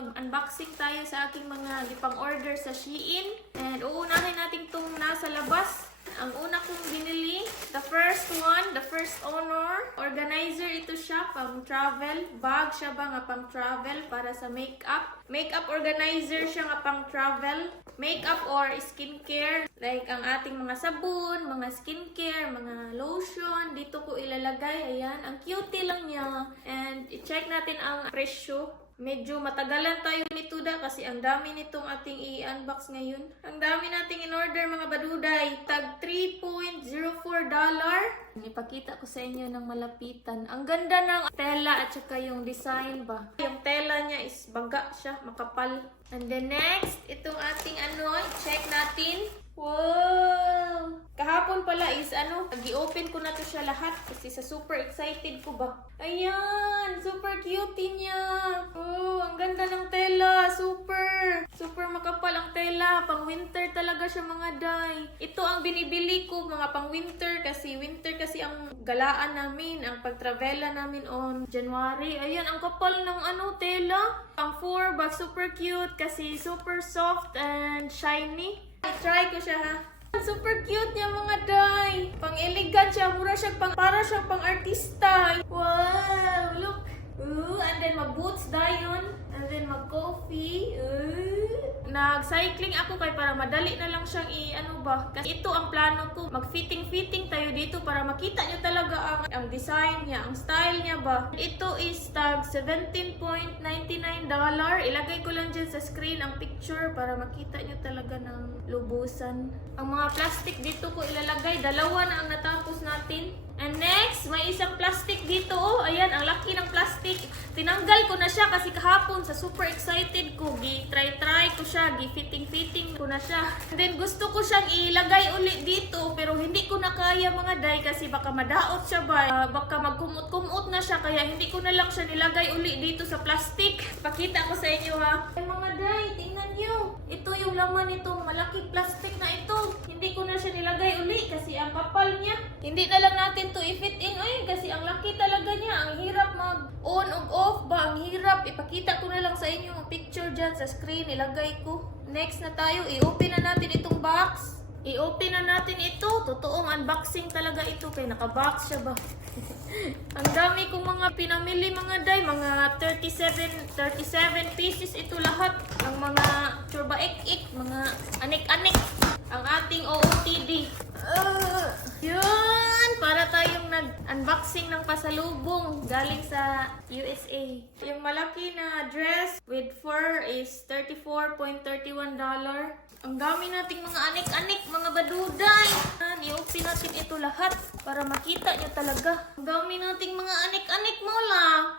mag-unboxing tayo sa aking mga gipang-order sa Shein. And uunahin natin itong nasa labas. Ang una kong binili, the first owner, organizer ito siya, pang travel. Bag siya ba nga pang travel para sa makeup. Makeup organizer siya nga pang travel. Makeup or skincare, like ang ating mga sabon, mga skincare, mga lotion, dito ko ilalagay. Ayan, ang cute lang niya. And i-check natin ang presyo. Medyo matagalan tayo nito kasi ang dami nitong ating i-unbox ngayon. Ang dami nating in-order mga baduday. Tag $3.04. Ipakita ko sa inyo ng malapitan. Ang ganda ng tela at saka yung design ba. Yung tela niya is baga siya, makapal. And then next, itong ating i-check natin. Wow! Kahapon pala is i-open ko na to siya lahat kasi sa super excited ko ba. Ayan! Super cute niya! Oh, ang ganda ng tela! Super! Super makapal ang tela. Pang winter talaga siya mga day. Ito ang binibili ko mga pang winter kasi ang galaan namin, ang pagtravela namin on January. Ayan, ang kapal ng tela. Pang 4 ba, super cute kasi super soft and shiny. I-try ko siya ha. Super cute niya mga day. Pang elegant siya, mura siya para siyang pang artista. Wow, look. Ooh, and then mag-boots dayon, and then mag-coffee. Nag-cycling ako kay para madali na lang siyang kasi ito ang plano ko. Mag-fitting tayo dito para makita niyo talaga ang design niya, ang style niya ba. Ito is tag $17.99. Ilagay ko lang dyan sa screen ang picture para makita niyo talaga ng lubusan. Ang mga plastic dito ko ilalagay. Dalawa na ang natapos natin. And next, may isang plastic dito. Oh, ayan, ang laki ng plastic. Tinanggal ko na siya kasi kahapon sa super excited ko. Try ko siya. Fitting ko na siya. And then gusto ko siyang ilagay ulit dito. Pero hindi ko na kaya mga day kasi baka madaot siya ba. Baka magkumot-kumot na siya. Kaya hindi ko na lang siya nilagay ulit dito sa plastic. Pakita ko sa inyo ha. Ay mga day, tingnan nyo. Ito yung laman nitong malaking plastic na ito. Hindi ko na siya nilagay ulit kasi ang kapal niya. Hindi na lang natin to i-fit in. Ay, kasi ang laki talaga niya. Ang hirap mag-on o off ba? Ang hirap. Ipakita ko na lang sa inyo ang picture dyan sa screen. Ilagay ko. Next na tayo. I-open na natin itong box. I-open na natin ito. Totoong unboxing talaga ito. Kaya naka-box siya ba? Ang dami kong mga pinamili mga day. Mga 37 pieces ito lahat. Ang mga churba-ik-ik. Mga anik-anik. Ang ating OOTD. Yun! Para tayong nag-unboxing ng pasalubong galing sa USA. Yung malaki na dress with fur is $34.31. Ang dami nating mga anik-anik, mga baduday. I-open natin ito lahat para makita nyo talaga. Ang dami nating mga anik-anik mo lang.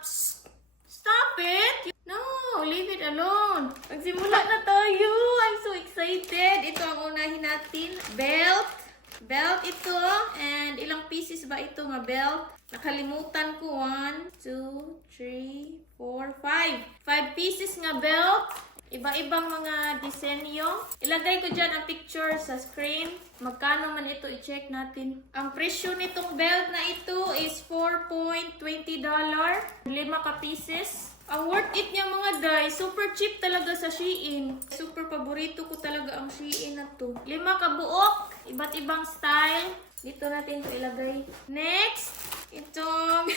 Stop it! No, leave it alone. Magsimula na tayo. I'm so excited. Ito ang unahin natin. Belt ito. And ilang pieces ba ito nga belt? Nakalimutan ko. 1, 2, 3, 4, 5. 5 pieces nga belt. Iba-ibang mga disenyo. Ilagay ko dyan ang picture sa screen. Magkano man ito, i-check natin. Ang presyo nitong belt na ito is $4.20. 5 ka pieces. Ang worth it niya mga day, super cheap talaga sa Shein. Super paborito ko talaga ang Shein na to. 5 ka buok, iba't ibang style. Dito natin ito ilagay. Next, itong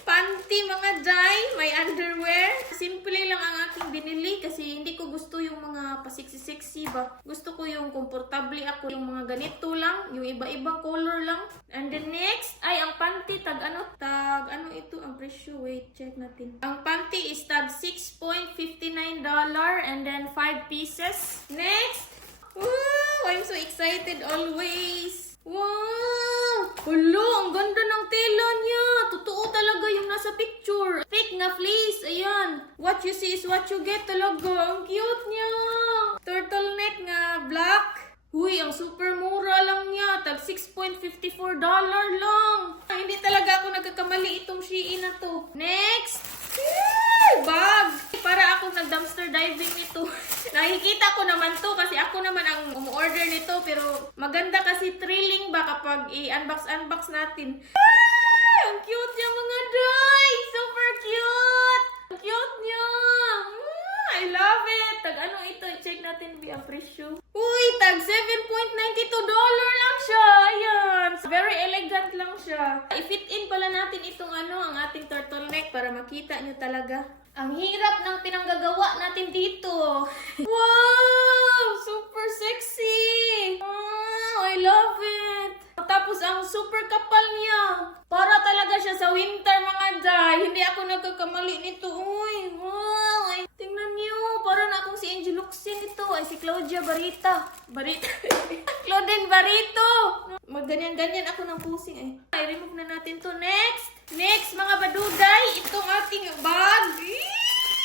panty mga day, may underwear. Simple lang ang aking binili kasi hindi ko gusto yung mga pasiksi-sexy ba. Gusto ko yung komportable ako, yung mga ganito lang, yung iba-ibang color lang. And then next, ay ang panty tag ano ito ang presyo. Wait, check natin. Ang panty is tag $6.59 and then 5 pieces. Next, wow, I'm so excited always. Wow! Hulo, ang ganda ng tela niya. Totoo talaga yung nasa picture. Fake nga fleece. Ayan. What you see is what you get talaga. Ang cute niya. Turtleneck nga black. Huy, ang super mura lang niya. Tag $6.54 lang. Hindi talaga ako nagkakamali itong Shein na to. Next. Bag. Para ako nag-dumpster diving nito. Nakikita ko naman to kasi ako naman ang umu-order nito. Pero maganda kasi thrilling ba kapag i-unbox natin. Ang cute niya mga day! Super cute! Ang cute niya! Tag ano ito? I-check natin ang presyo. Uy, tag $7.92 lang siya. Ayan. Very elegant lang siya. I-fit in pala natin itong ang ating turtleneck para makita nyo talaga. Ang hirap ng pinanggagawa natin dito. Wow! Super sexy! Wow, I love it! Tapos ang super kapal niya. Para talaga siya sa winter mga day. Hindi ako nagkakamali nito. Uy, wow! Ay, tingnan niyo. Para na akong si Angel Luxin ito. Ay, si Claudia Barita. Claudine Barito. Magganyan-ganyan ako ng pusing. Ay, remove na natin to. Next, mga baduday. Itong ating bag.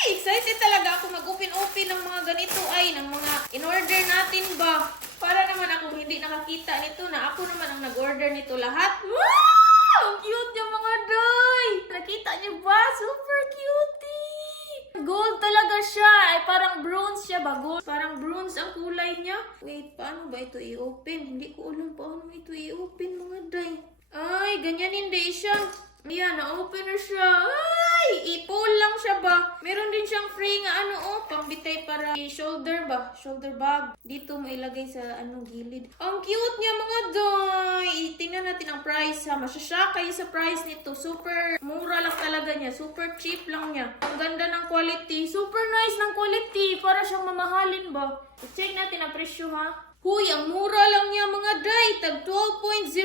Excited talaga ako mag-open-open ng mga ganito ng mga in-order natin ba. Para naman ako hindi nakakita nito na ako naman ang nag-order nito lahat. Wow! Ang cute yung mga day! Nakita niyo ba? Super cutie! Gold talaga siya. Parang bronze siya ba? Gold. Parang bronze ang kulay niya. Wait, paano ba ito i-open? Hindi ko alam paano ito i-open mga day. Ay, ganyan hindi siya. Ayan, na-open na siya. Ay! I-pull lang siya ba? Meron din siyang free nga pangbitay para shoulder ba? Shoulder bag. Dito mo ilagay sa gilid. Ang cute niya mga day! Tingnan natin ang price ha. Masyasya kayo sa price nito. Super mura lang talaga niya. Super cheap lang niya. Ang ganda ng quality. Super nice ng quality. Para siyang mamahalin ba? I-check natin ang presyo ha. Huy, ang mura lang niya mga day. Tag $12.04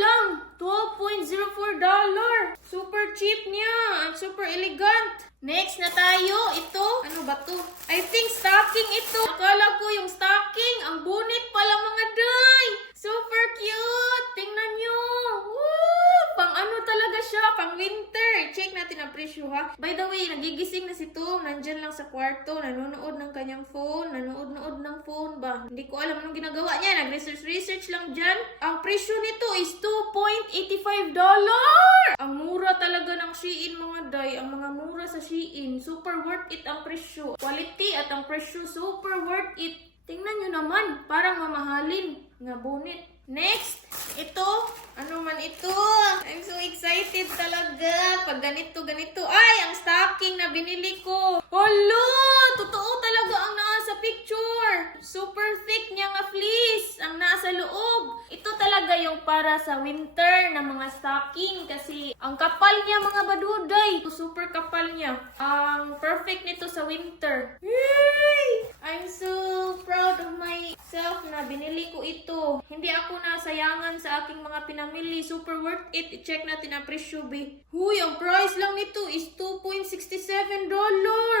lang. $12.04. Super cheap niya. Ang super elegant. Next na tayo. Ito. Ano ba to? I think stocking ito. Akala ko yung stocking. Ang bunit pala mga day. Super cute. Tingnan nyo. Woo! Pang talaga siya. Pang winter. Check natin ang presyo ha. By the way, nagigising na si Tom. Nandyan lang sa kwarto. Nanonood ng kanyang phone. Nanood ng phone ba? Hindi ko alam anong ginagawa niya. Nag-research lang dyan. Ang presyo nito is $2.85. Ang mura talaga ng Shein mga day. Ang mga mura sa Shein. Super worth it ang presyo. Quality at ang presyo super worth it. Tingnan nyo naman. Parang mamahalin. Nga bonit. Next, ito. Ano man ito? I'm so excited talaga. Pag ganito. Ay, ang stocking na binili ko. Hala! Totoo talaga ang nasa picture. Super thick niya nga fleece. Ang nasa loob. Ito talaga yung para sa winter na mga stocking. Kasi ang kapal niya mga baduday. Super kapal niya. Ang perfect nito sa winter. Yay! I'm so proud of myself na binili ko ito. Hindi ako nasayangan sa aking mga pinamili. Super worth it. I-check natin ang presyo, be. Huy, ang price lang nito is $2.67.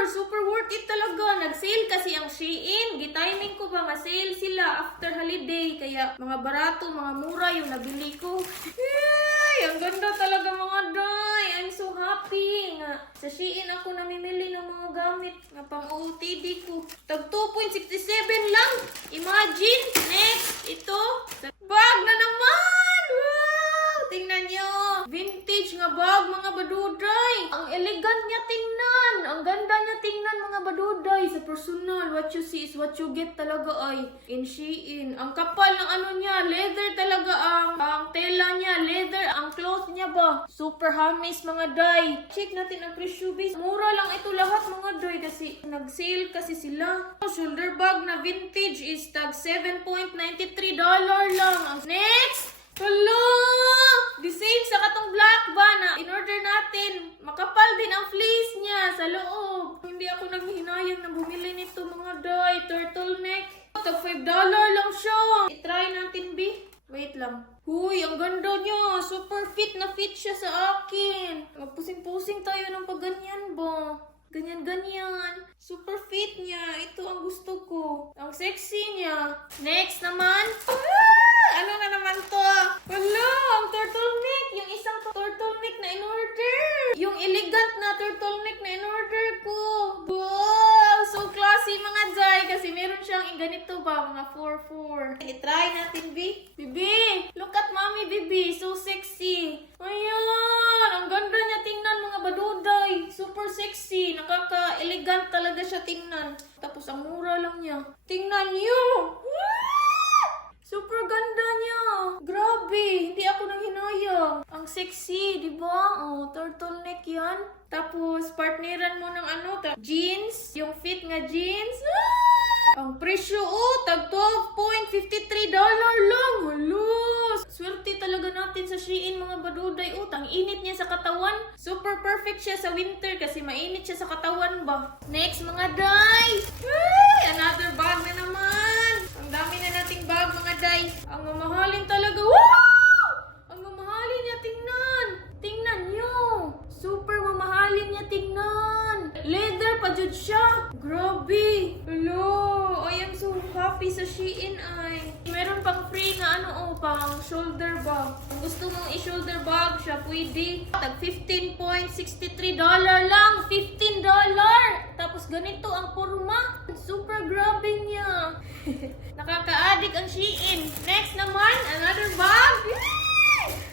Super worth it talaga. Nag-sale kasi ang Shein. Gitiming ko ba ma-sale sila after holiday. Kaya mga barato, mga mura yung nabili ko. Yay! Ang ganda talaga mga day. I'm so happy nga. Sa Shein ako namimili ng mga gamit nga pang OOTD ko. Tag $2.67 lang. Imagine. Next, ito. Bag na naman! Wow! Tingnan nyo. Vintage nga bag, mga baduday. Ang elegant niya tingnan. Ang ganda niya tingnan, mga baduday. Sa personal, what you see is what you get talaga ay. In Shein. Ang kapal ng niya. Leather talaga ang tela niya. Leather ang cloth niya ba. Super hamis mga day. Check natin ang presyo base. Mura lang ito lahat mga day kasi nag-sale kasi sila. Shoulder bag na vintage is tag $7.93 lang. Next! Hello! The same sa katong black ba na in-order natin. Makapal din ang fleece niya sa loob. Hindi ako naghihinayang na bumili nito mga day. Turtleneck. Tag $5 lang siya. I-try natin, B. Wait lang. Huy, ang ganda niya. Super fit na fit siya sa akin. Magpusing-pusing tayo ng pagganyan ba? Ganyan-ganyan. Super fit niya. Ito ang gusto ko. Ang sexy niya. Next naman. Ano na naman to? Wala, ang turtleneck. Yung isang turtleneck na in-order. Yung elegant na turtleneck na in-order ko. Wow! So classy mga day. Kasi meron siyang ganito ba? Mga 4-4. I-try natin, B. Bibi! Look at mommy, Bibi. So sexy. Ayan! Ang ganda niya tingnan mga baduday. Super sexy. Nakaka-elegant talaga siya tingnan. Tapos ang mura lang niya. Tingnan niyo! Super ganda niya. Grabe, hindi ako nang hinayang. Ang sexy, di ba? Oh, turtleneck yan. Tapos, partneran mo ng jeans. Yung fit nga jeans. Ang presyo, tag $12.53 lang. Halos. Swerte talaga natin sa Shein, mga baduday. Ang init niya sa katawan. Super perfect siya sa winter kasi mainit siya sa katawan ba. Next, mga day. Another bag na naman. Ang dami na nating bag, mga day. Ang mamahalin talaga. Wow! Ang mamahalin niya, tingnan. Tingnan nyo. Super mamahalin niya, tingnan. Leather pa jud siya. Grabe. Hello. I am so happy sa Shein ay. Meron pang free na pang shoulder bag. Kung gusto mong i-shoulder bag siya, pwede. Tag $15.63 lang. $15. Tapos ganito ang forma. Super grabe niya. Nakaka-addict ang Shein. Next naman, another bag.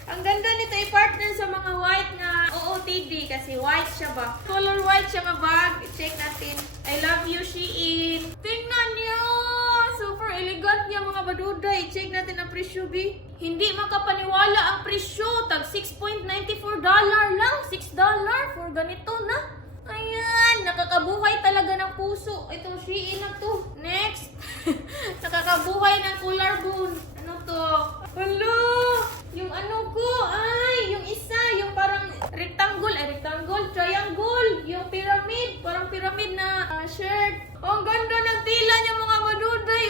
Ang ganda nito i-partner sa mga white na OOTD kasi white siya ba? Color white siya nga bag. I-check natin. I love you, Shein. Tingnan niyo! Super elegant niya mga baduda. I-check natin ang presyo, B. Hindi makapaniwala ang presyo. Tag $6.94 lang. $6 for ganito na. Ayan, nakakabuhay talaga ng puso. Itong Shein na to. Next. Nakakabuhay ng color bone. Ano to? Hello! Yung yung isa, yung parang rectangle, triangle, yung pyramid, parang pyramid na shirt. Ang ganda ng tila niya mga maduday,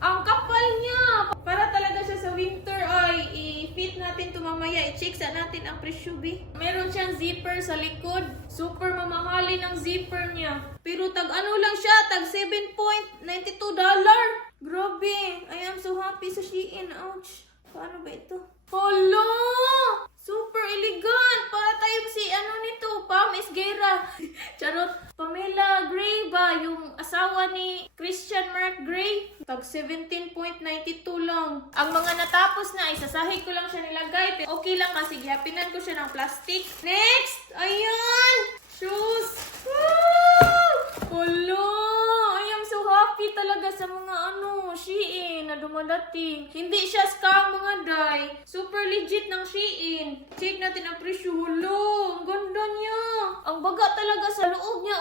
Ang kapal niya. Para talaga siya sa winter ay i-fit natin to mamaya. I-check sa natin ang presyo, B. Meron siyang zipper sa likod. Super mamahalin ang zipper niya. Pero tag lang siya, tag $7.92. Grabe. I am so happy sa Shein. Ouch. Paano ba ito? Hala! Super elegant! Para tayong si nito, Pam Esguera. Charot. Pamela Gray ba? Yung asawa ni Christian Mark Gray. Tag $17.92 lang. Ang mga natapos na, isasahig ko lang siya nilagay. Pero okay lang kasi gihapinan ko siya ng plastic. Next! Ayan! Shoes! Woo! Hala! I am so happy talaga sa mga Shein na dumadating. Hindi siya scam mga day. Super legit ng Shein. Check natin ang presyo. Hulo, ang ganda niya. Ang baga talaga sa loob niya,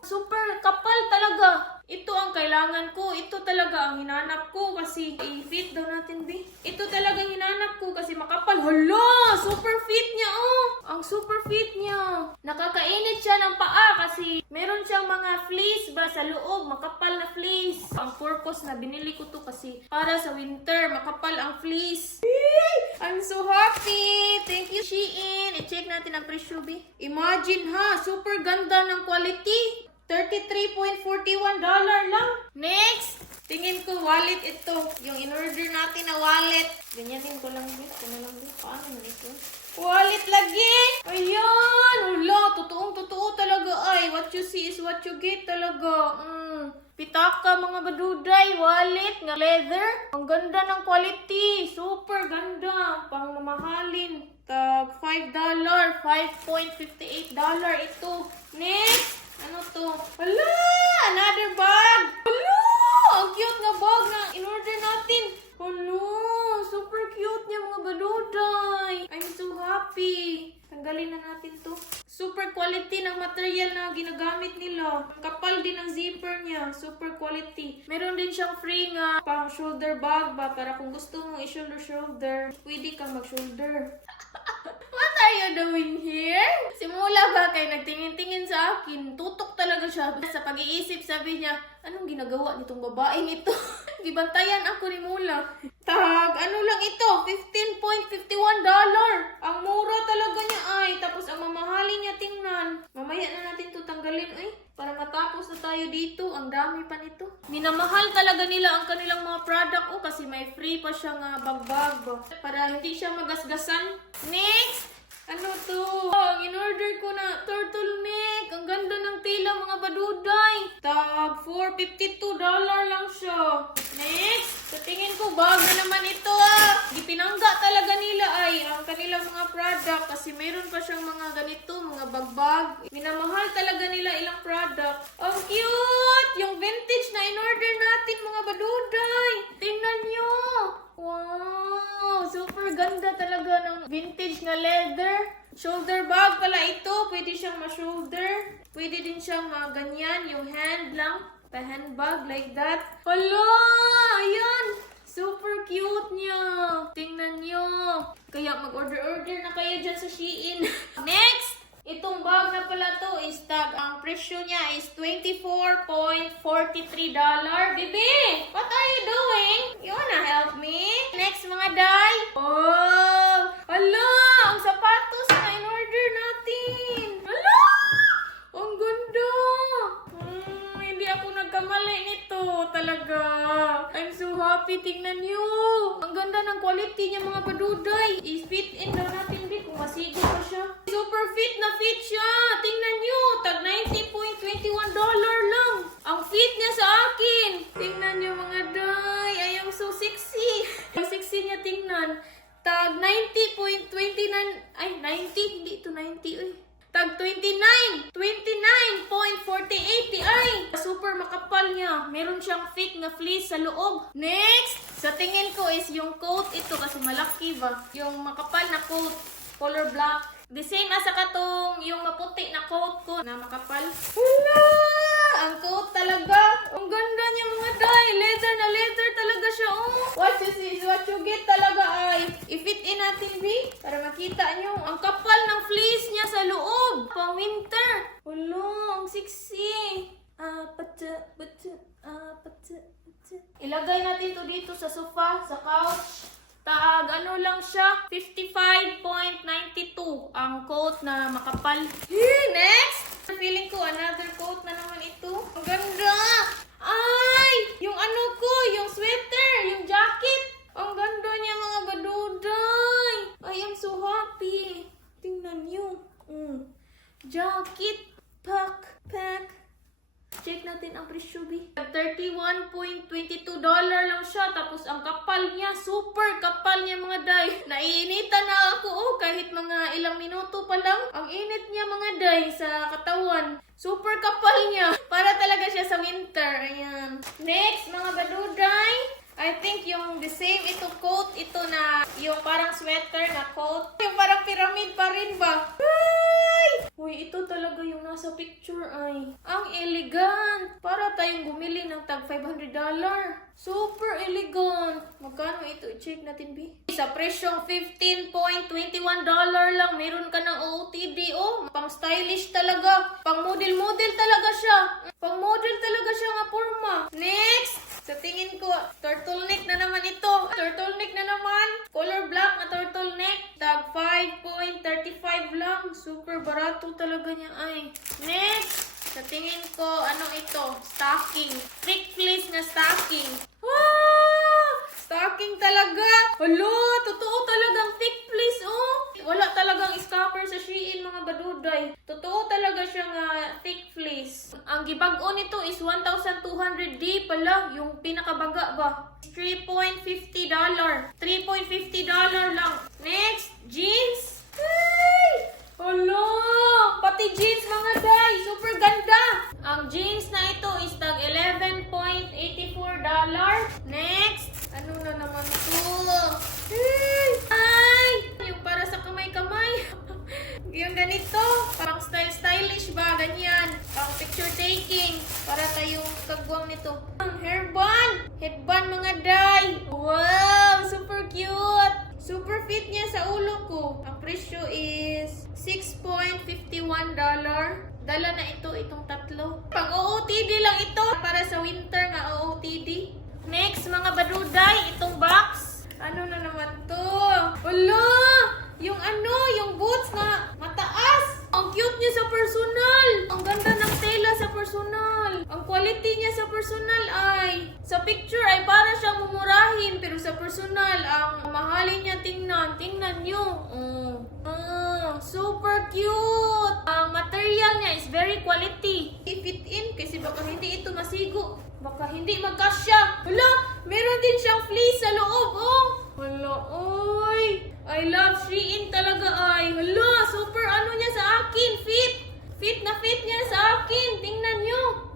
Super kapal talaga. Ito ang kailangan ko. Ito talaga ang hinanap ko kasi i-fit daw natin, B. Ito talaga ang hinanap ko kasi makapal. Hala! Super fit niya, Ang super fit niya. Nakakainit siya ng paa kasi meron siyang mga fleece ba sa loob. Makapal na fleece. Ang purpose na binili ko to kasi para sa winter. Makapal ang fleece. I'm so happy. Thank you, Shein. I-check natin ang presyo, B. Imagine ha, super ganda ng quality. $33.41 lang. Next, tingin ko wallet ito. Yung in-order natin na wallet. Ganyanin ko lang din. Paano man ito? Wallet lagi. Ayan. Wala. Totoong-totoo talaga ay. What you see is what you get talaga. Pitaka mga baduday. Wallet nga leather. Ang ganda ng quality. Super ganda. Pang mamahalin. Tag $5. $5.58 ito. Next. Ano to? Hala! Another bag! Hala! Ang cute nga bag na in-order natin. Hala! Super cute niya mga baduday. I'm so happy. Tanggalin na natin to. Super quality ng material na ginagamit nila. Kapal din ang zipper niya. Super quality. Meron din siyang free nga pang shoulder bag ba para kung gusto mong i-shoulder, pwede kang mag-shoulder. What are you doing here? Simula ba kay nagtingin-tingin sa akin? Tutok talaga siya. Sa pag-iisip sabi niya, anong ginagawa nitong babaeng ito? Gibantayan ako ni Mula. Tag, lang ito? $15.51. Ang mura talaga niya ay. Tapos ang mamahalin niya tingnan. Mamaya na natin to tanggalin ay. Para matapos na tayo dito. Ang dami pa nito. Minamahal talaga nila ang kanilang mga product. Kasi may free pa siyang bag-bag. Para hindi siya magasgasan. Next! Ano to? Ang in-order ko na turtleneck. Ang ganda ng tila mga baduday. Tag, $4.52 lang siya. Next, sa tingin ko bag na naman ito Ipinangga talaga nila ay ang kanilang mga product kasi meron pa siyang mga ganito, mga bag-bag. Minamahal talaga nila ilang product. Ang cute! Yung vintage na na in-order natin, mga baduday. Tingnan nyo. Wow, super ganda talaga ng vintage na leather. Shoulder bag pala ito. Pwede siyang ma-shoulder. Pwede din siyang ganyan, yung hand lang. Pa-handbag like that. Hala, ayan. Super cute niya. Tingnan nyo. Kaya mag-order-order na kayo dyan sa Shein. Next, itong bag na pala to is ang presyo niya is $24.43. Bibi, what are you doing? You wanna help me? Next mga day. Oh, hala, ang sapatos na in-order natin. Hala, ang ganda. Hindi ako nagkamali nito talaga. I'm so happy. Tingnan nyo. Ang ganda ng quality niya mga paduday. I-fit in daw natin din kung masigo pa siya. Super fit na fit siya. Tingnan nyo. Tag $90.21 lang. Ang fit niya sa akin. Tingnan nyo mga day. I am so sexy. Ang sexy niya tingnan. Tag 90.29. Ay, 90. Hindi ito 90. Uy. Tag 29.48 ay. Super makapal niya. Meron siyang thick na fleece sa loob. Next, sa tingin ko is yung coat ito kasi malaki ba. Yung makapal na coat, color black. The same as sa katong yung maputi na coat ko na makapal. Hala! Ang coat talaga. Ang ganda niya mga day. Leather na leather talaga siya. Oh. What you see is what you get talaga ay. I-fit in natin, B. Para makita nyo. Ang kapal ng fleece niya sa loob. Pang winter. Hala, ang sexy. Ilagay natin to dito sa sofa, sa couch. Taag, ano lang siya, 55.92 ang coat na makapal. Next! Feeling ko, another coat na naman ito. Ang ganda! Ay! Yung ano ko, yung sweater, yung jacket. Ang ganda niya mga baduday. I am so happy. Tingnan niyo. Jacket, pack. Check natin ang presyo, B. $31.22 lang siya. Tapos ang kapal niya, super kapal niya mga day. Naiinitan na ako, kahit mga ilang minuto pa lang. Ang init niya mga day sa katawan. Super kapal niya. Para talaga siya sa winter. Ayan. Next, mga baduday. I think yung the same ito coat, ito na yung parang sweater na coat. Yung parang pyramid pa rin ba? Ay! Uy, ito talaga yung nasa picture ay. Ang elegant! Para tayong bumili ng tag $500. Super elegant! Magkano ito? I-check natin, B. Sa presyong $15.21 lang, meron ka ng OOTD. Oh, pang stylish talaga. Pang model-model talaga siya. Pang model talaga siya nga porma. Next! Sa tingin ko, turtleneck na naman ito. Turtleneck na naman. Color black na turtleneck. Tag 5.35 lang. Super barato talaga niya ay. Next, sa tingin ko, ano ito? Stocking. Thick fleece na stocking. Ah! Stocking talaga. Hala, totoo talagang thick fleece, oh. Wala talagang scalper sa Shein, mga baduday. Totoo talaga siyang thick fleece. Ang gibag-o nito is 1,200D pala. Yung pinakabaga ba? $3.50. $3.50 lang. Next, jeans. Ay! Hala! Pati jeans mga day. Super ganda. Ang jeans na ito is tag $11.84. Next, ano na naman ito? Ay! Yung para sa kamay-kamay. Yung ganito. Parang stylish ba? Ganyan. Pang picture taking. Para tayong kagwang nito. Ang hairband. Headband mga day. Wow! Super cute. Super fit niya sa ulo ko. Ang presyo is $6.51. Dala na itong tatlo. Pang OOTD lang ito. Para sa winter nga OOTD. Next, mga baduday, itong box. Ano na naman to? Hala! Yung boots na mataas. Ang cute niya sa personal. Ang ganda ng tela sa personal. Ang quality niya sa personal ay, sa picture ay para siyang mumurahin. Pero sa personal, ang mahalin niya tingnan. Tingnan nyo. Super cute. Ang material niya is very quality. I-fit in kasi baka hindi ito masigo. Baka hindi magkasya. Hala, meron din siyang fleece sa loob, oh. Hala, oy. I love Shein talaga ay. Hala, super ano niya sa akin. Fit na fit niya sa akin. Tingnan nyo.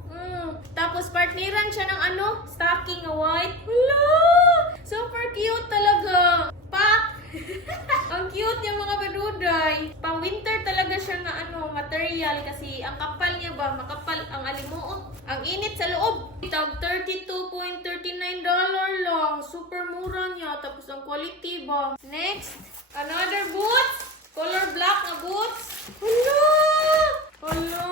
Tapos partneran siya ng stocking na white. Hala! Super cute talaga. Pak! Ang cute niya mga baduday. Pang winter talaga siya na material kasi ang kapal niya ba, makapal ang alimuot. Ang init sa loob. Tag $32.39 lang. Super mura niya. Tapos ang quality ba. Next, another boots. Color black na boots. Hala! Hala!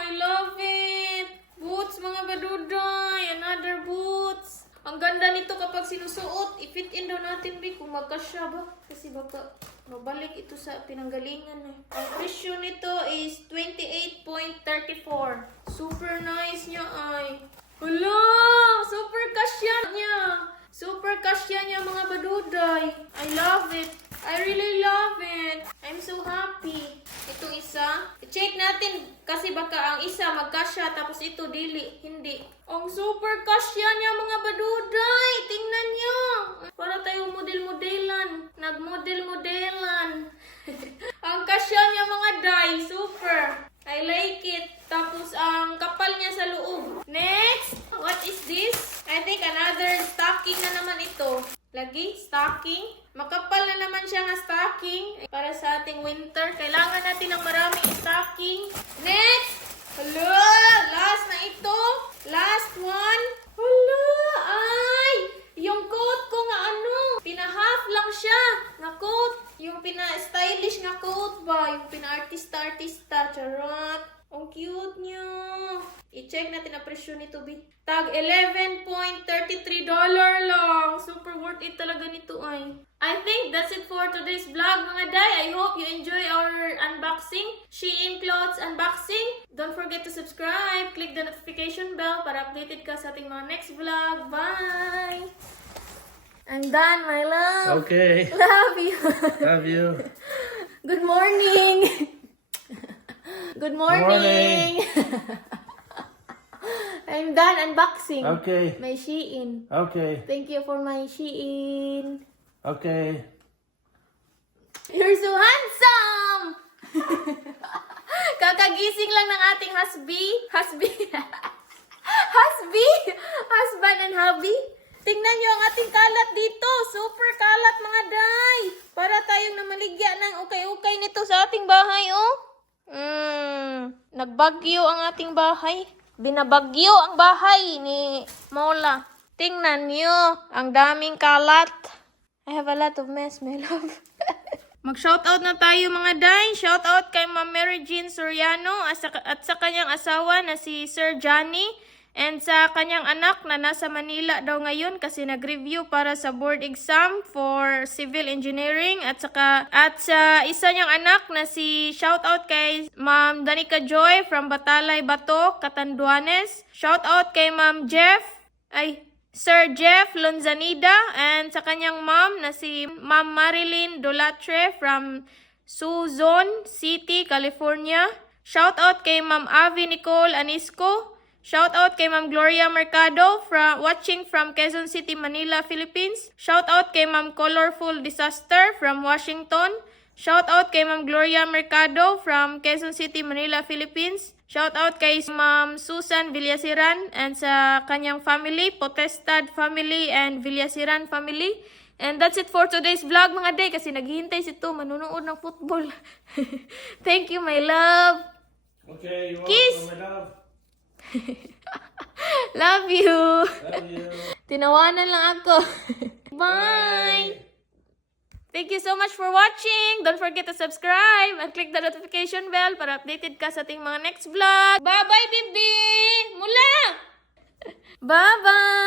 I love it. Boots mga baduday. Another boots. Ang ganda nito kapag sinusuot. I-fit in daw natin kung magkasya ba. Kasi baka mabalik ito sa pinanggalingan eh. Ang presyo nito is $28.34. Super nice niya ay. Hala! Super kasya niya. Super kasya niya mga baduday. I love it. I really love it. I'm so happy. Itong isa. I-check natin kasi baka ang isa magkasya tapos ito dili. Hindi. Ang super kasya niya mga baduday. Tingnan niyo. Para tayo model-modelan. Nag-model-modelan. Ang kasya niya mga day. Super. I like it. Tapos ang kapal niya sa loob. Next. What is this? I think another stocking na naman ito. Lagi, stocking. Makapal na naman siya nga stocking. Para sa ating winter. Kailangan natin ng maraming stocking. Next! Hala! Last na ito. Last one. Hala! Ay! Yung coat ko nga pina-half lang siya na coat. Yung pina-stylish na coat ba? Yung pina-artista-artista. Charot. Ang cute niya. I-check natin ang presyo nito, B. Tag $11.33 lang. Super worth it talaga nito ay. I think that's it for today's vlog mga day. I hope you enjoy our unboxing. Shein clothes unboxing. Don't forget to subscribe. Click the notification bell para updated ka sa ating mga next vlog. Bye! I'm done, my love. Okay. Love you. Love you. Good morning. Good morning. I'm done unboxing. Okay. My Shein. Okay. Thank you for my Shein. Okay. You're so handsome! Kakagising lang ng ating husband and hubby. Tingnan nyo ang ating kalat dito. Super kalat mga day. Para tayong namaligya ng ukay-ukay nito sa ating bahay, oh. Nagbagyo ang ating bahay. Binabagyo ang bahay ni Mola. Tingnan nyo, ang daming kalat. I have a lot of mess, my love. Mag-shoutout na tayo mga day. Shoutout kay Ma'am Mary Jean Soriano at sa kanyang asawa na si Sir Johnny. And sa kanyang anak na nasa Manila daw ngayon kasi nag-review para sa board exam for civil engineering. At sa isa niyang anak na si shoutout kay Ma'am Danica Joy from Batalay, Bato, Catanduanes. Shoutout kay Sir Jeff Lonzanida and sa kanyang mom na si Ma'am Marilyn Dolatre from Suzon City, California. Shoutout kay Ma'am Avi Nicole Anisco. Shoutout kay Ma'am Gloria Mercado watching from Quezon City, Manila, Philippines. Shoutout kay Ma'am Colorful Disaster from Washington. Shoutout kay Ma'am Gloria Mercado from Quezon City, Manila, Philippines. Shoutout kay Ma'am Susan Villasiran and sa kanyang family, Potestad family and Villasiran family. And that's it for today's vlog mga day kasi naghihintay si Tu manunood ng football. Thank you, my love. Okay, you're Kiss. welcome, my love. Love you. Love you. Tinawanan lang ako. Bye. Thank you so much for watching. Don't forget to subscribe and click the notification bell para updated ka sa ating mga next vlog. Bye-bye, baby! Mula! Bye-bye!